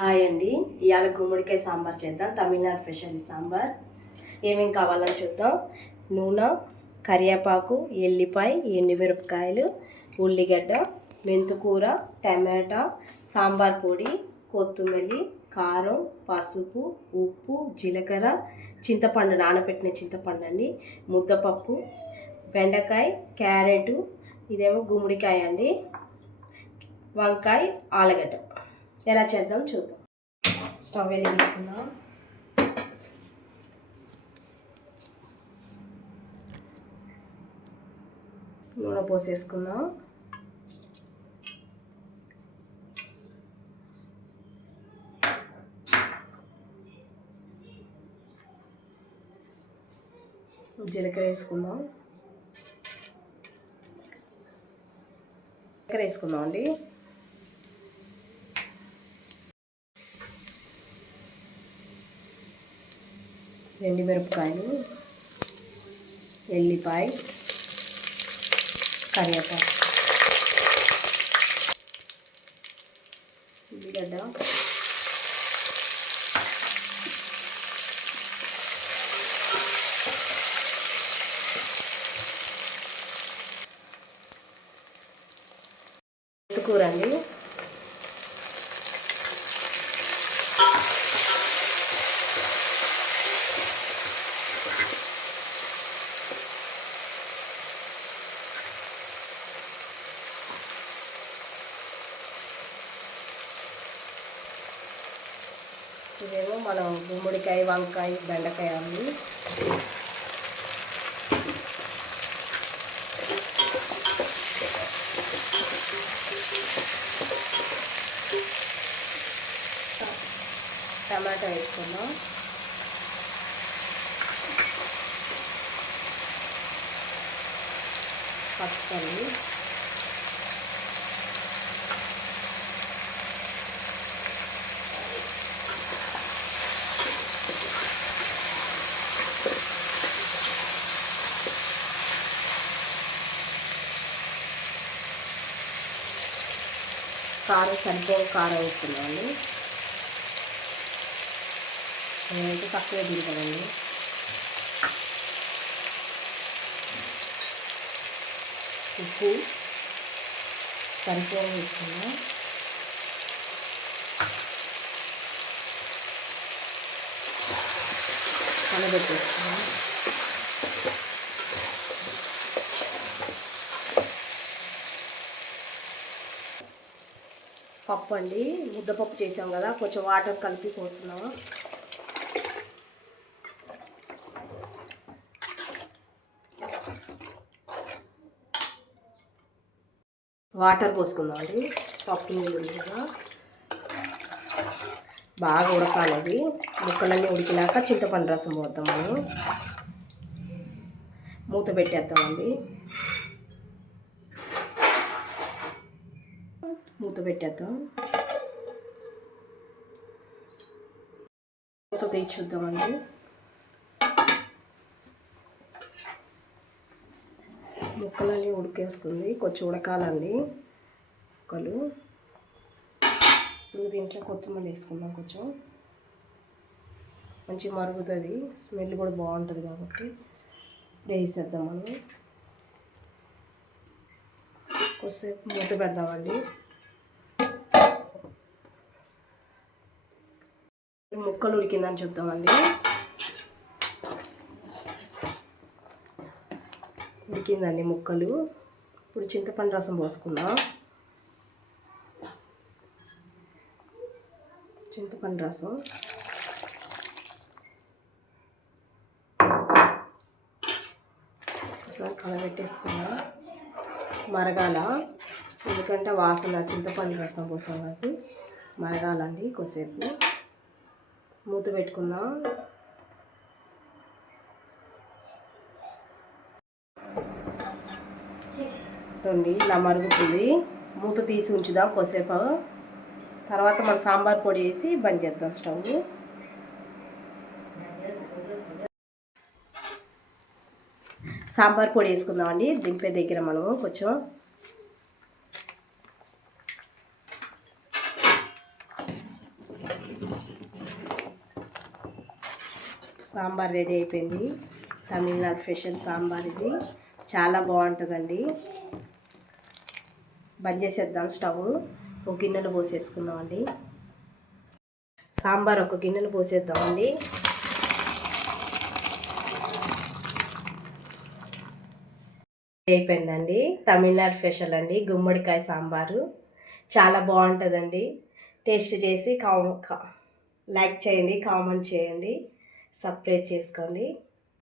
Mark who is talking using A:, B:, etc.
A: Hi అండి. ఇవాళ గుమ్మడికాయ సాంబార్ చేద్దాం. తమిళనాడు స్పెషల్ సాంబార్. ఏమేమి కావాలని చూద్దాం. నూనె కరివేపాకు ఎల్లిపాయ ఎండుమిరపకాయలు ఉల్లిగడ్డ మెంతుకూర టమాటా సాంబార్ పొడి కొత్తిమల్లి కారం పసుపు ఉప్పు జీలకర్ర చింతపండు నానబెట్టిన చింతపండు అండి. ముద్దపప్పు బెండకాయ క్యారెట్ ఇదేమో గుమ్మడికాయ అండి. వంకాయ ఆలుగడ్డ. ఎలా చేద్దాం చూద్దాం. స్టవ్ వెలిగించుకుందాం. నూనె పోసేసుకుందాం. జీలకర్ర వేసుకుందాం. జీలకర్ర వేసుకుందాం అండి ఎండుమిరపకాయలు ఎల్లిపాయ కరివేపాకు. ఉల్లిగడ్డ. కూర అండి. ఇదేమో మనం గుమ్మడికాయ వంకాయ బెండకాయ అవి. టమాటా వేసుకుందాం. పచ్చళ్ళు. కారం సరిపోయే కారం వేస్తున్నామండి నేనైతే తక్కువ తింటానండి. ఉప్పు సరిపోయే వేసుకున్నాం. కలబెట్టేసుకున్నాం. పప్పు అండి. ముద్దపప్పు చేసాం కదా కొంచెం వాటర్ కలిపి పోస్తున్నాము వాటర్ పోసుకుందాం అండి. పప్పు నీళ్ళు కదా. బాగా ఉడకాలి అది ముక్కలన్నీ ఉడికినాక చింతపండు రసం పోద్దాం మనం. మూత పెట్టేద్దామండి. మూత పెట్టేద్దాం. మూత తీసి ముక్కలన్నీ ఉడికేస్తుంది. కొంచెం ఉడకాలండి. ముక్కలు. ఇప్పుడు దీంట్లో కొత్తిమీర వేసుకుందాం కొంచెం. మంచిగా మరుగుతుంది. స్మెల్ కూడా బాగుంటుంది కాబట్టి వేసేద్దాం మనం. కొద్దిసేపు మూత పెడదామండి. ముక్కలు ఉడికిందని చూద్దామండి ఉడికిందండి ముక్కలు. ఇప్పుడు చింతపండు రసం పోసుకుందాం. చింతపండు రసం. ఒకసారి కలబెట్టేసుకుందాం. మరగాల. ఎందుకంటే వాసన చింతపండు రసం కోసం అది మరగాలండి కొద్దిసేపు. మూత పెట్టుకుందాం. చూడండి ఇలా మరుగుతుంది. మూత తీసి ఉంచుదాం కొద్దిసేపు. తర్వాత మన సాంబార్ పొడి వేసి బంద్ చేద్దాం స్టవ్. సాంబార్ పొడి వేసుకుందామండి. దింపే దగ్గర మనము కొంచెం. సాంబార్ రెడీ అయిపోయింది. తమిళనాడు స్పెషల్ సాంబార్ ఇది. చాలా బాగుంటుందండి. బంద్ చేసేద్దాం స్టవ్. ఒక గిన్నెలు పోసేసుకుందామండి. సాంబార్ ఒక గిన్నెలు పోసేద్దామండి. అయిపోయిందండి. తమిళనాడు స్పెషల్ అండి. గుమ్మడికాయ సాంబారు. చాలా బాగుంటుందండి. టేస్ట్ చేసి కామ కా- లైక్ చేయండి కామెంట్ చేయండి. సపరేట్ చేసుకోండి.